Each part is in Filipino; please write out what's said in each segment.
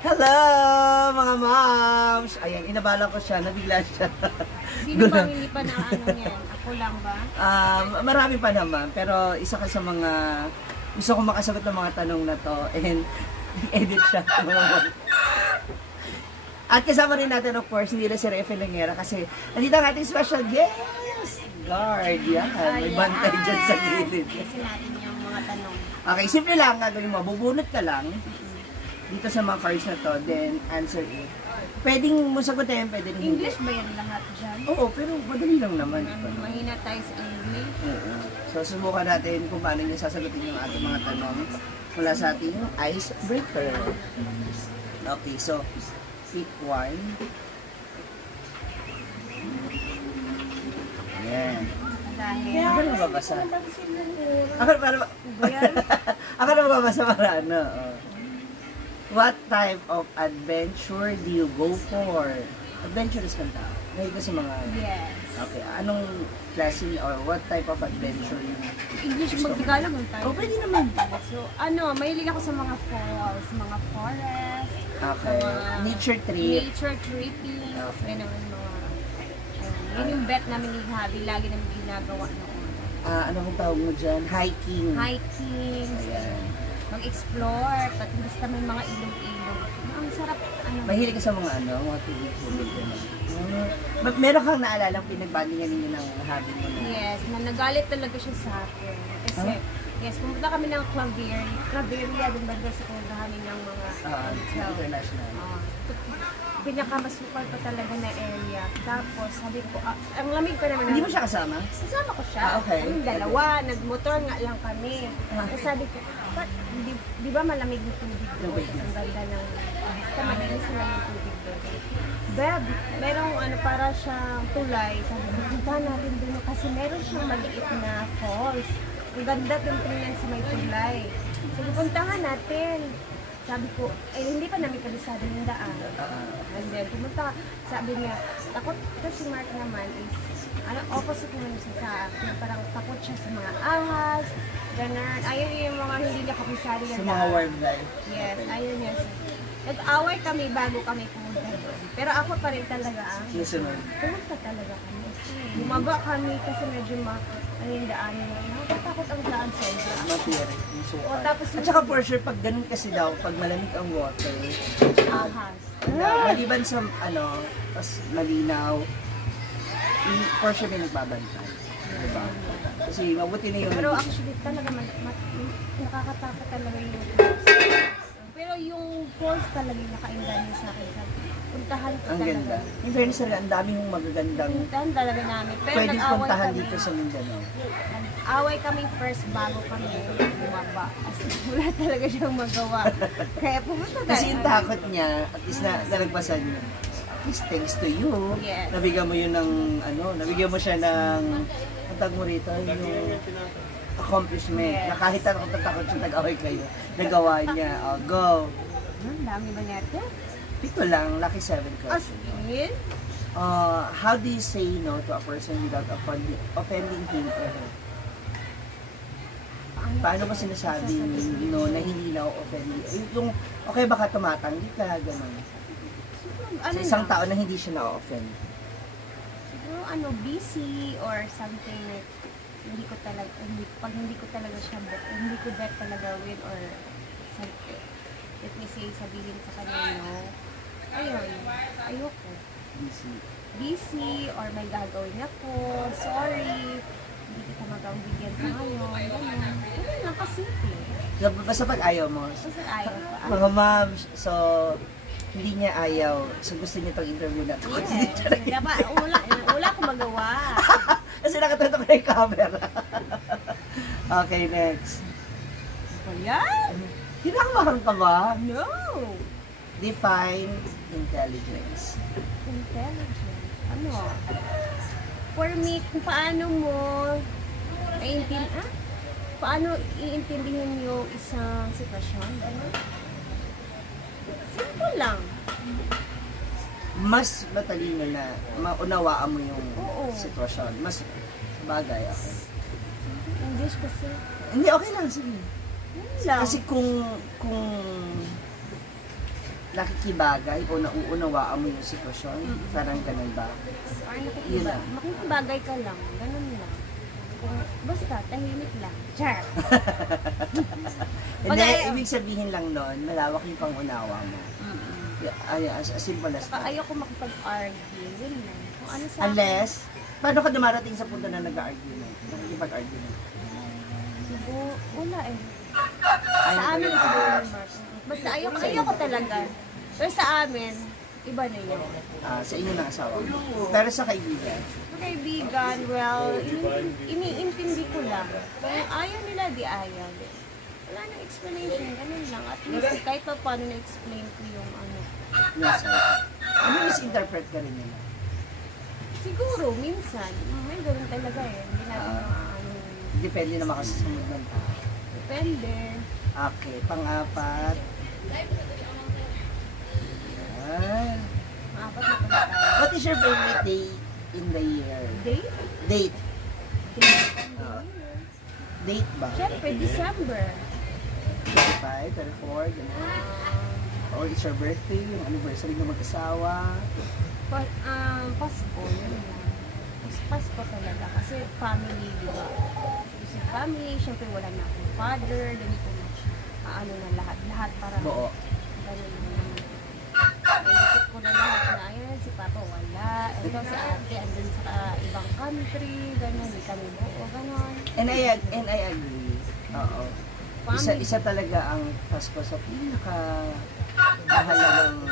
Hello, mga moms! Ayan, inabala ko siya, nabigla siya. Sino bang hindi pa na ano yan? Ako lang ba? Marami pa naman, pero isa ka sa mga gusto ko makasagot ng mga tanong na to and edit siya. At kasama rin natin, of course, hindi na si Refe Langera kasi nandito ang ating special guest! Guard, yan. May bantay dyan sa gilid. Kasi natin yung mga tanong. Okay, simple lang gagawin mo. Bubunot ka lang dito sa mga cards na to, then answer it. Pwedeng mo sagutin, pwede rin hindi. English ba yan lahat dyan? Oo, pero madali lang naman. Mahina tayo sa English. Oo. So, subukan natin kung paano niya sasagutin yung ating mga tanong mula sa ating icebreaker. Okay, so, pick one. Ayan. Dahil... Ako na mababasa. Ako na mababasa para ano. Oh. What type of adventure do you go for? Adventurous kang tao. Ngayon ka sa mga... Yes. Okay, anong klase or what type of adventure yung... English mag-Tagalog lang tayo. Oh, pwede naman. So, ano, mahilig ako sa mga falls, mga forest, Okay. mga Nature trip. nature tripping, Okay. ganun mga... yun yung bet namin ni Javi, lagi namin ginagawa noon. Ano kung tawag mo dyan? Hiking. Hiking, Ayan. mag-explore, pati basta may mga ilog-ilog. Ang sarap, ano. Mahilig ka sa mga ano, mga tubig-tubig. Meron kang naalalang pinagbandingan ninyo ng hobby mo na? Yes, na nagalit talaga siya sa akin. Kasi, yes, pumunta kami ng Claveria, dun banda sa kagahanin ng mga hotel. International. Pinakamasukal pa talaga na area. Tapos, sabi ko, ang lamig pa naman. Hindi mo siya kasama? Kasama ko siya. Okay. Kaming dalawa, nagmotor nga lang kami. Tapos sabi ko, di ba malamig yung tubig doon? Tubig. Ang ganda ng, basta malinis na yung tubig doon. Beb, merong ano para siyang tulay. Sabi ko, punta natin doon kasi meron siyang maliit na falls. Ang ganda doon tingnan sa may tulay. Sabi, puntahan natin. Sabi ko, hindi pa namin kabisado yung daan. And then, pumunta, sabi niya, takot kasi Mark naman is, opposite naman siya sa akin. Parang takot siya sa mga ahas, ganun. Ayaw niya yung mga hindi niya kabisado yung Sa daan. mga wildlife? Yes, Okay. ayaw niya siya. Nag-away kami bago kami pumunta doon. Pero ako pa rin talaga Susunod. pumunta talaga kami. Bumaba kami kasi medyo ano yung daan niya. Nakatakot ang daan sobra. Matirik. Yung sukat. O, tapos At saka for sure, pag ganun kasi daw, pag malamig ang water, ahas. maliban sa ano, tas malinaw, for sure may nagbabantay. Diba? Kasi mabuti na yung... Pero actually talaga nakakatakot talaga yung falls. Pero yung falls talaga yung naka-inganyo sa akin. Puntahan ko Ang talaga. ganda. In fairness na ang dami yung magagandang Puntahan talaga namin. Pero pwedeng nag-away puntahan kami. dito sa Mindanao. Nag-away kami first bago kami bumaba. Kasi wala talaga siyang magawa. Kaya pumunta tayo. Kasi yung takot niya, at least na nalagpasan niya. At least thanks to you. Yes. Nabigyan mo yun ng, nabigyan mo siya ng, ang tag mo rito, yung accomplishment. Yes. Na kahit anong tatakot siya, nag-away kayo. Nagawa niya. Oh, go. Ang dami ba natin? Pito lang, lucky 7 As question. in? How do you say no to a person without offending him or her? Paano mo sinasabing no na hindi na offend? Yung, okay baka tumatanggi ka, gano'n. Ano Sa isang na? tao na hindi siya na-offend. Siguro busy or something like pag hindi ko talaga siya hindi ko bet talaga with or something. Let me say, sabihin sa kanya no. Ayun, ayoko. Busy or may gagawin ako, sorry, hindi kita magawang sa ngayon, gano'n. Ganun lang kasimple. Basta pag ayaw mo. Kasi ayaw ko. Mga ma'am, so hindi niya ayaw. So gusto niya itong interview na ito. Yes, diba? Wala akong magawa. Kasi nakatutok na yung camera. Okay, next. Ano yan? Hinakabahan ka ba? No! Define intelligence. Intelligent. Ano? For me, kung paano mo paano iintindihin yung isang sitwasyon? Ano? Simple lang. Mas matalino na maunawaan mo yung Oo. sitwasyon. Mas bagay ako. English kasi. Hindi, okay lang. Sige. Yun lang. Kasi kung nakikibagay o nauunawaan mo yung sitwasyon? Parang ganun ba? Parang Yun lang. makikibagay ka lang, ganun lang. Basta, tahimik lang. Char! Hindi, Pag- ibig sabihin lang nun, malawak yung pangunawa mo. Ay, as simple as Saka that. ayoko makipag-argue, yun lang. Kung ano sa Unless, paano ka dumarating sa punto na nag-argue na? Nakikipag-argue na? siguro, wala eh. Ayaw Sa ko amin yun. siguro, Mark. Basta ayoko talaga. Pero sa amin, iba na yun. Sa inyo ng asawa mo. Pero sa kaibigan, Mga kaibigan, well, iniintindi ko lang. Kung ayaw nila, di ayaw. Wala nang explanation, ganun lang. At least, kahit pa paano na-explain ko yung ano. yung side. Ano misinterpret ka rin nila? Siguro, minsan, may ganun talaga eh. Hindi natin ano, Depende naman kasi sa mood ng tao. depende. Okay, pang-apat. Ah. Apat na pala tayo. What is your favorite day in the year? Date? Date. Date. Date ba? Siyempre, December. 25, 34, gano'n. Or it's your birthday, yung anniversary ng mag-asawa. Pasko, yun lang. Pasko talaga. Kasi family, di ba? Kasi family, syempre wala na akong father, ganito na. Ano na lahat para Buo. ganun na. Naisip ko na lahat na, ayun, si Papa wala. Ito si ate, andun sa ibang country, ganun, hindi kami buo, ganun. And I agree. Oo. Family. Isa talaga ang Pasko sa pinaka mahalagang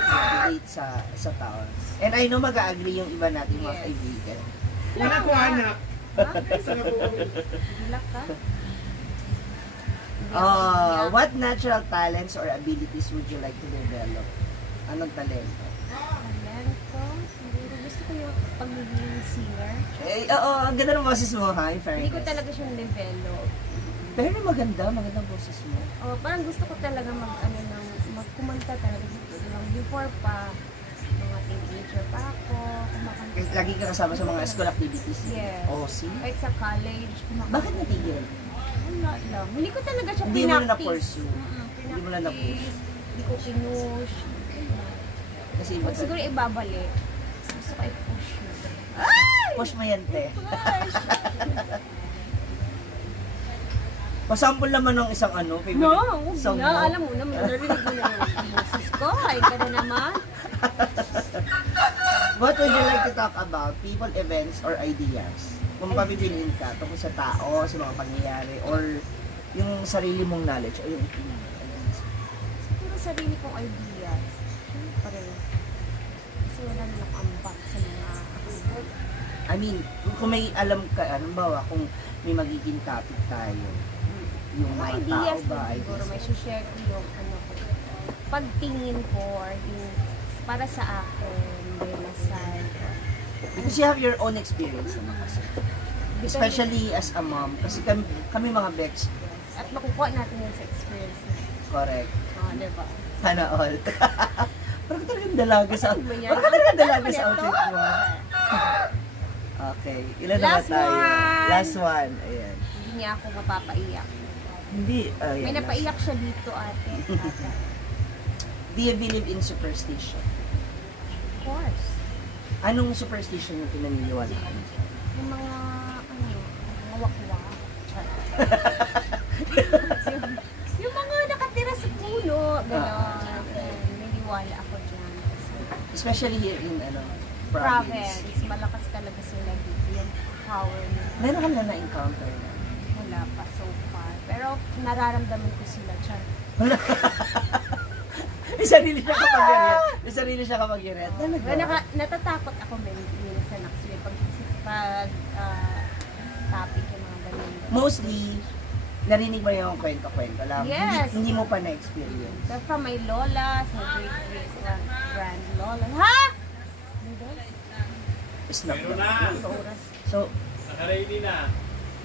date sa taon. And I know mag-agree yung iba nating mga Yes. kaibigan. Una ko anak. Hilak ka? What natural talents or abilities would you like to develop? Anong talento? Talento? Siguro gusto ko yung pagiging singer. Oo, ang ganda ng boses mo, ha? In Hindi ko fairness. talaga siya develop. Pero magandang boses mo. Parang gusto ko talaga magkumanta talaga dito lang. Before pa, mga teenager pa ako, kumakanta. Kasi lagi ka kasama sa mga school activities. Yes. Oh, see? Kahit sa college, kumakanta. Bakit natigil? Wala lang. Hindi ko talaga siya Hindi mo na pinaktis. na-pursue. Hindi mo na na-push. Hindi ko pinush. Kasi iba Pag siguro talaga. ibabalik, gusto ko i-push yun. Push mo yan, te. Push! Pasample naman ng isang favorite No, huwag song na. mo. Alam mo naman, narinig mo na yung boses ko. Ay, ka na naman. What would you like to talk about? People, events, or ideas? Kung papipiliin ka tungkol sa tao, sa mga pangyayari, or yung sarili mong knowledge, o yung opinion. Siguro sarili kong ideas. Siyempre. Kasi wala nang ambak sa mga I mean, kung may alam ka, halimbawa, kung may magiging topic tayo, yung mga mga ideas tao ba, din siguro. May share ko yung ano ko. Pagtingin ko or yung para sa akin, renaissance. because you have your own experience naman kasi. Especially as a mom, kasi kami mga Bex, At makukuha natin yun sa experience na. correct, Diba? sana all. Parang talagang dalaga sa Ano ba yan? Parang talagang dalaga Ano sa ba outfit ito? mo. Okay, ilan na ba Last tayo? one! Last one, ayan. Hindi niya ako mapapaiyak. Hindi, ayan. May last. napaiyak siya dito, ate. Ate. Do you believe in superstition? Of course. Anong superstition yung pinaniniwalaan? Yung mga, mga wakwak. yung mga nakatira sa puno, gano'n. Niniwala ako dyan. Kasi Especially here in province. province, malakas talaga sila dito. Yung power nila. Meron ka na na-encounter na? Wala pa so far. Pero nararamdaman ko sila dyan. May sarili siya kapag-iret. May sarili siya kapag-iret. Talaga? Natatakot ako minsan actually pag topic yung mga ganun. Mostly, narinig mo yung kwento-kwento lang. Yes. Hindi mo pa na-experience. Pero from my lola, sa great grand lola. Ha? Hindi. Snap Meron lang. na. Oras. So, Naka-ready na.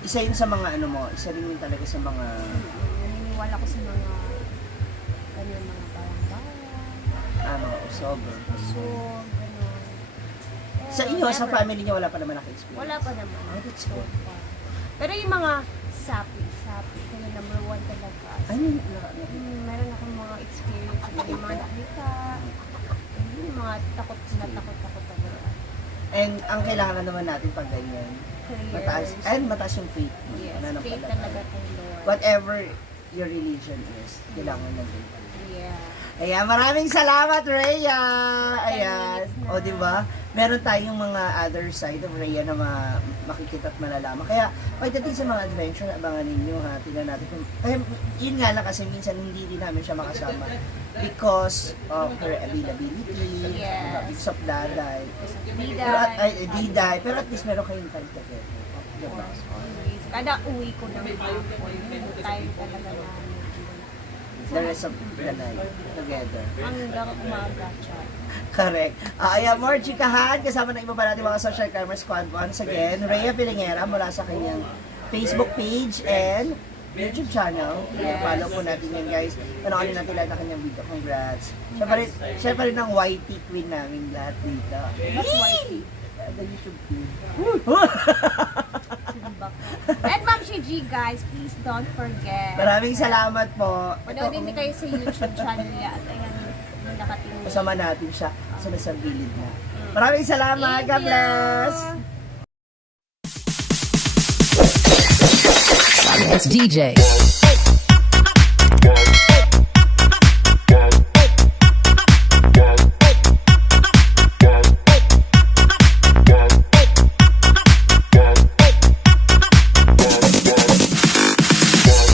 isa yun sa mga isa rin yun talaga sa mga Naniniwala ko sa mga ganyan mga barang-barang. mga usob. Puso, gano'n. Sa inyo, sa family niya, wala pa naman naka-experience? Wala pa naman. Oh, that's So good. far. Pero yung mga sapi, kaya number one talaga. Ano yun? Meron akong mga experience, may mga nakita, takot na takot. And ang kailangan naman natin pag ganyan, mataas yung faith mo. Yes, Nananampalataya. faith talaga kay Lord. Whatever your religion is, kailangan natin. Yeah. Ayan, maraming salamat, Rhea! Ayan. minutes na. O, di ba? Meron tayong mga other side of Rhea na makikita at malalaman. Kaya, pagdating sa mga adventure, abangan ninyo, ha? Tingnan natin kung... Kaya, yun nga lang kasi minsan hindi din namin siya makasama because of her availability, Yes. because of daday. Diday. Pero at least meron kayong time together. Diba? Always. Kada uwi ko ng hapon, yung time talaga namin. The rest of the night together. Hanggang umaga siya. Correct. Ayan, more chikahan. Kasama ng iba pa natin mga social camera squad. Once again, Rhea Pilingera mula sa kanyang Facebook page and YouTube channel. Kaya follow po natin yan, guys. Panoorin natin lahat ng kanyang video. Congrats. Siya pa rin ang YT queen namin lahat dito. Not whitey. The YouTube queen. And Ma'am Shiji, guys, please don't forget. Maraming salamat po. Manoodin din kayo sa YouTube channel niya at ayan, yung nakatingin. Kasama natin siya sa nasa gilid na. Maraming salamat. God bless. It's DJ.